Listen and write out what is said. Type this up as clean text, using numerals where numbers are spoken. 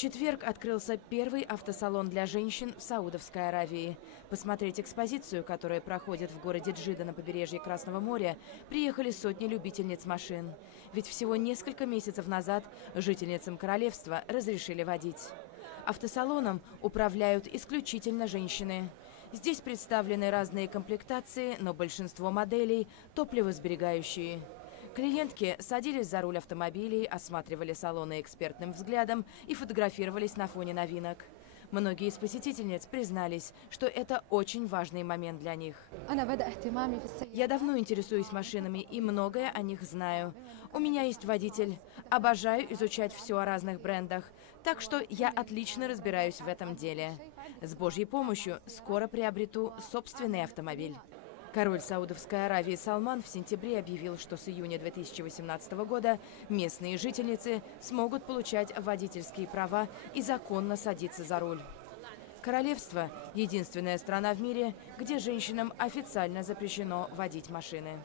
четверг открылся первый автосалон для женщин в Саудовской Аравии. Посмотреть экспозицию, которая проходит в городе Джидда на побережье Красного моря, приехали сотни любительниц машин. Ведь всего несколько месяцев назад жительницам королевства разрешили водить. Автосалоном управляют исключительно женщины. Здесь представлены разные комплектации, но большинство моделей топливосберегающие. Клиентки садились за руль автомобилей, осматривали салоны экспертным взглядом и фотографировались на фоне новинок. Многие из посетительниц признались, что это очень важный момент для них. Я давно интересуюсь машинами и многое о них знаю. У меня есть водитель. Обожаю изучать все о разных брендах. Так что я отлично разбираюсь в этом деле. С Божьей помощью скоро приобрету собственный автомобиль. Король Саудовской Аравии Салман в сентябре объявил, что с июня 2018 года местные жительницы смогут получать водительские права и законно садиться за руль. Королевство – единственная страна в мире, где женщинам официально запрещено водить машины.